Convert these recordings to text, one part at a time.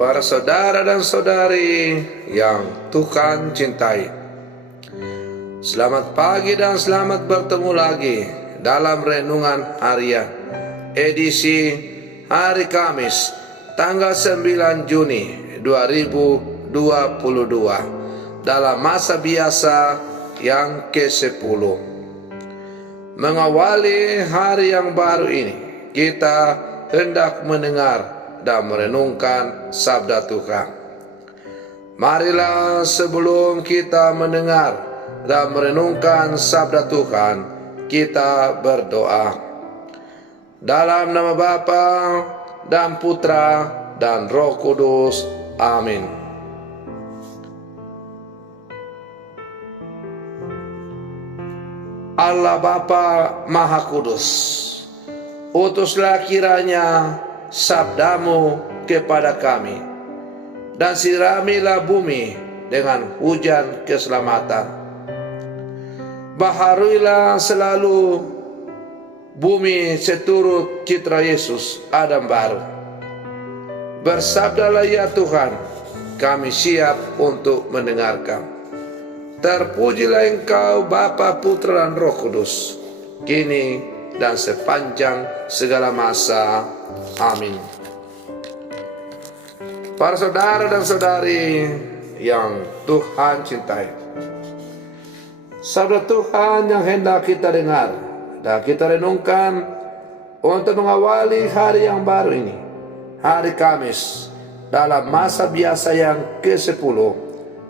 Para saudara dan saudari yang Tuhan cintai, selamat pagi dan selamat bertemu lagi dalam renungan harian edisi hari Kamis tanggal 9 Juni 2022 dalam masa biasa yang ke-10. Mengawali hari yang baru ini, kita hendak mendengar dan merenungkan sabda Tuhan. Marilah sebelum kita mendengar dan merenungkan sabda Tuhan, kita berdoa. Dalam nama Bapa dan Putra dan Roh Kudus. Amin. Allah Bapa Maha Kudus, utuslah kiranya sabdamu kepada kami, dan siramilah bumi dengan hujan keselamatan. Baharuilah selalu bumi seturut citra Yesus Adam baru. Bersabdalah ya Tuhan, kami siap untuk mendengarkan. Terpujilah Engkau Bapa, Putra dan Roh Kudus, kini dan sepanjang segala masa. Amin. Para saudara dan saudari yang Tuhan cintai, sabda Tuhan yang hendak kita dengar dan kita renungkan untuk mengawali hari yang baru ini, hari Kamis, dalam masa biasa yang ke-10,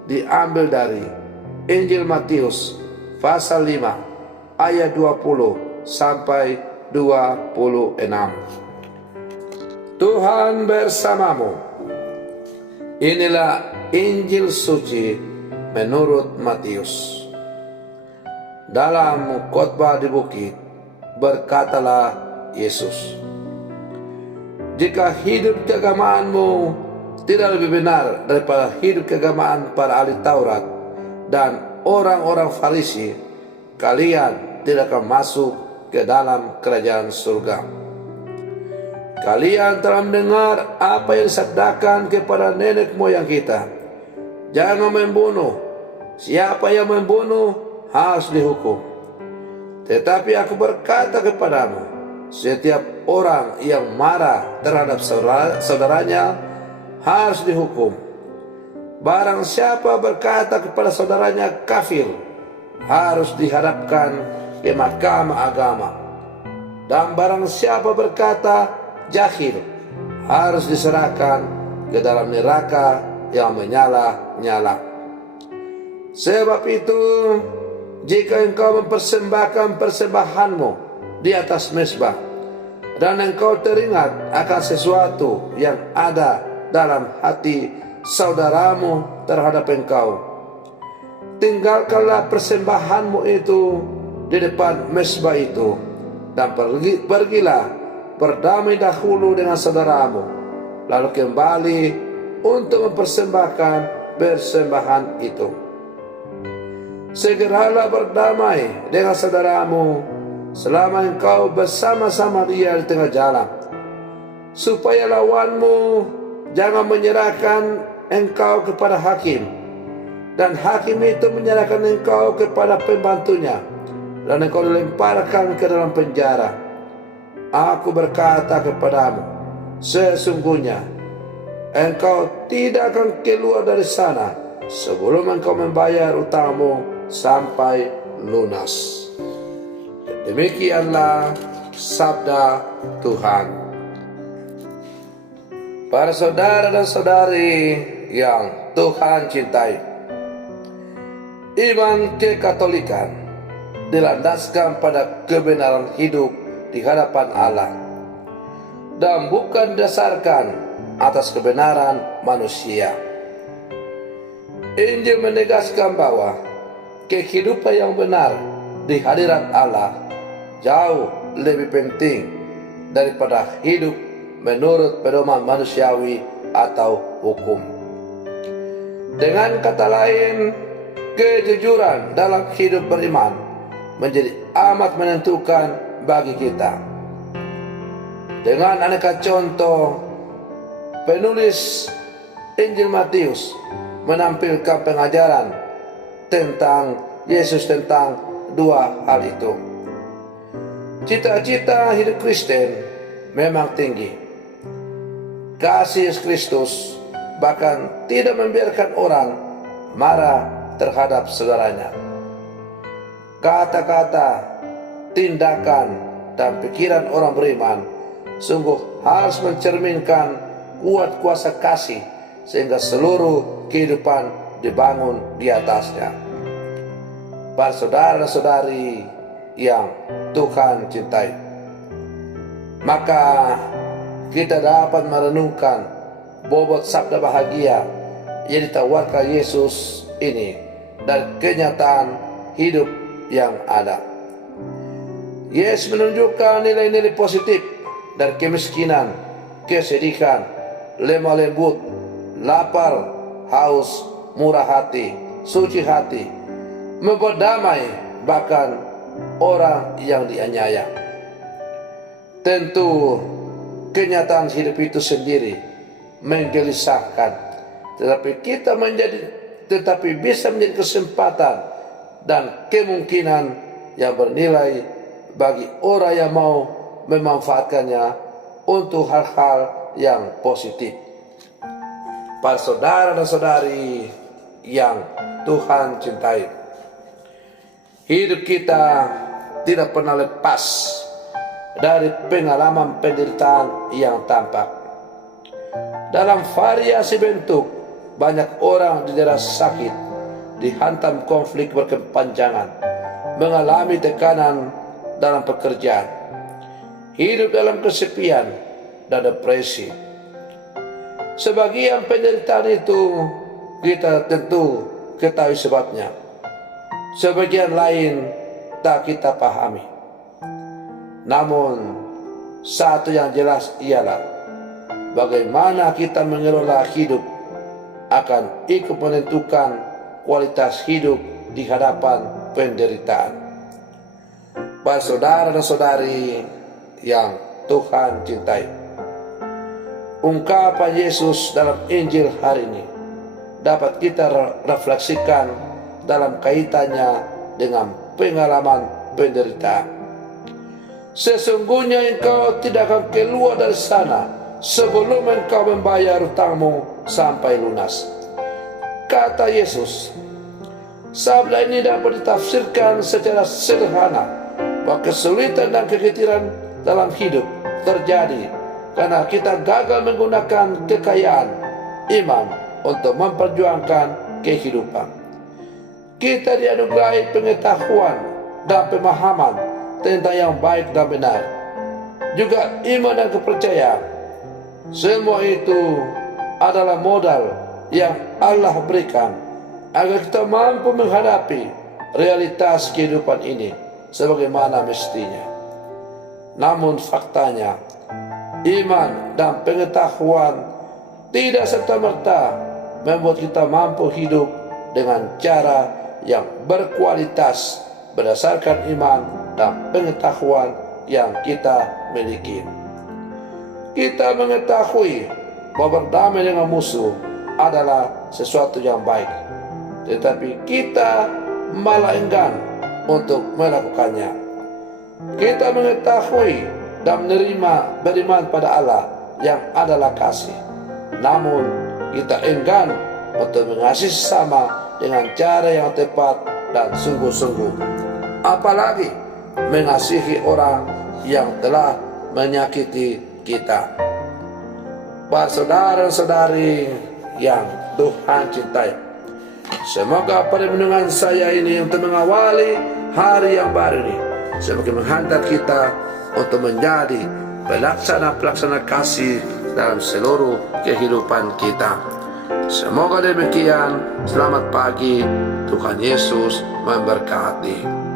diambil dari Injil Matius pasal 5 ayat 20 sampai 26. Tuhan bersamamu. Inilah Injil suci menurut Matius. Dalam khotbah di bukit, berkatalah Yesus, jika hidup keagamaanmu tidak lebih benar daripada hidup keagamaan para ahli Taurat dan orang-orang Farisi, kalian tidak akan masuk ke dalam kerajaan surga. Kalian telah mendengar apa yang disabdakan kepada nenek moyang kita, jangan membunuh. Siapa yang membunuh harus dihukum. Tetapi aku berkata kepadamu, setiap orang yang marah terhadap saudaranya harus dihukum. Barang siapa berkata kepada saudaranya kafir, harus dihadapkan ke mahkamah agama. Dan barang siapa berkata jahil, harus diserahkan ke dalam neraka yang menyala-nyala. Sebab itu, jika engkau mempersembahkan persembahanmu di atas mezbah, dan engkau teringat akan sesuatu yang ada dalam hati saudaramu terhadap engkau, tinggalkanlah persembahanmu itu di depan mezbah itu, dan pergilah berdamai dahulu dengan saudaramu, lalu kembali untuk mempersembahkan persembahan itu. Segeralah berdamai dengan saudaramu selama engkau bersama-sama dia di tengah jalan, supaya lawanmu jangan menyerahkan engkau kepada hakim, dan hakim itu menyerahkan engkau kepada pembantunya, dan engkau dilemparkan ke dalam penjara. Aku berkata kepadamu, sesungguhnya engkau tidak akan keluar dari sana sebelum engkau membayar utangmu sampai lunas. Demikianlah sabda Tuhan. Para saudara dan saudari yang Tuhan cintai, iman kekatolikan dilandaskan pada kebenaran hidup di hadapan Allah, dan bukan didasarkan atas kebenaran manusia. Injil menegaskan bahwa kehidupan yang benar di hadirat Allah jauh lebih penting daripada hidup menurut pedoman manusiawi atau hukum. Dengan kata lain, kejujuran dalam hidup beriman menjadi amat menentukan bagi kita. Dengan aneka contoh, penulis Injil Matius menampilkan pengajaran tentang Yesus tentang dua hal itu. Cita-cita hidup Kristen memang tinggi. Kasih Yesus Kristus bahkan tidak membiarkan orang marah terhadap saudaranya. Kata-kata, tindakan, dan pikiran orang beriman sungguh harus mencerminkan kuat kuasa kasih sehingga seluruh kehidupan dibangun di atasnya. Para saudara dan saudari yang Tuhan cintai, maka kita dapat merenungkan bobot sabda bahagia yang ditawarkan Yesus ini dari kenyataan hidup yang ada. Yesus menunjukkan nilai-nilai positif dari kemiskinan, kesedihan, lemah lembut, lapar, haus, murah hati, suci hati, membuat damai bahkan orang yang dianiaya. Tentu kenyataan hidup itu sendiri menggelisahkan, tetapi bisa menjadi kesempatan dan kemungkinan yang bernilai bagi orang yang mau memanfaatkannya untuk hal-hal yang positif. Para saudara dan saudari yang Tuhan cintai, hidup kita tidak pernah lepas dari pengalaman penderitaan yang tampak. Dalam variasi bentuk, banyak orang didera sakit, dihantam konflik berkepanjangan, mengalami tekanan dalam pekerjaan, hidup dalam kesepian dan depresi. Sebagian penderitaan itu kita tentu ketahui sebabnya, sebagian lain tak kita pahami. Namun satu yang jelas ialah bagaimana kita mengelola hidup akan ikut menentukan kualitas hidup di hadapan penderitaan. Para saudara dan saudari yang Tuhan cintai, ungkapan Yesus dalam Injil hari ini dapat kita refleksikan dalam kaitannya dengan pengalaman penderitaan. Sesungguhnya engkau tidak akan keluar dari sana sebelum engkau membayar hutangmu sampai lunas, kata Yesus. Sabda ini dapat ditafsirkan secara sederhana bahwa kesulitan dan kekhawatiran dalam hidup terjadi karena kita gagal menggunakan kekayaan iman untuk memperjuangkan kehidupan. Kita dianugerahi pengetahuan dan pemahaman tentang yang baik dan benar, juga iman dan kepercayaan. Semua itu adalah modal yang Allah berikan agar kita mampu menghadapi realitas kehidupan ini sebagaimana mestinya. Namun faktanya, iman dan pengetahuan tidak serta-merta membuat kita mampu hidup dengan cara yang berkualitas berdasarkan iman dan pengetahuan yang kita miliki. Kita mengetahui bahwa berdamai dengan musuh adalah sesuatu yang baik, tetapi kita malah enggan untuk melakukannya. Kita mengetahui dan menerima beriman pada Allah yang adalah kasih, namun kita enggan untuk mengasihi sesama dengan cara yang tepat dan sungguh-sungguh, apalagi mengasihi orang yang telah menyakiti kita. Para saudara-saudari yang Tuhan cintai, semoga permenungan saya ini untuk mengawali hari yang baru ini sebagai menghantar kita untuk menjadi pelaksana-pelaksana kasih dalam seluruh kehidupan kita. Semoga demikian. Selamat pagi. Tuhan Yesus memberkati.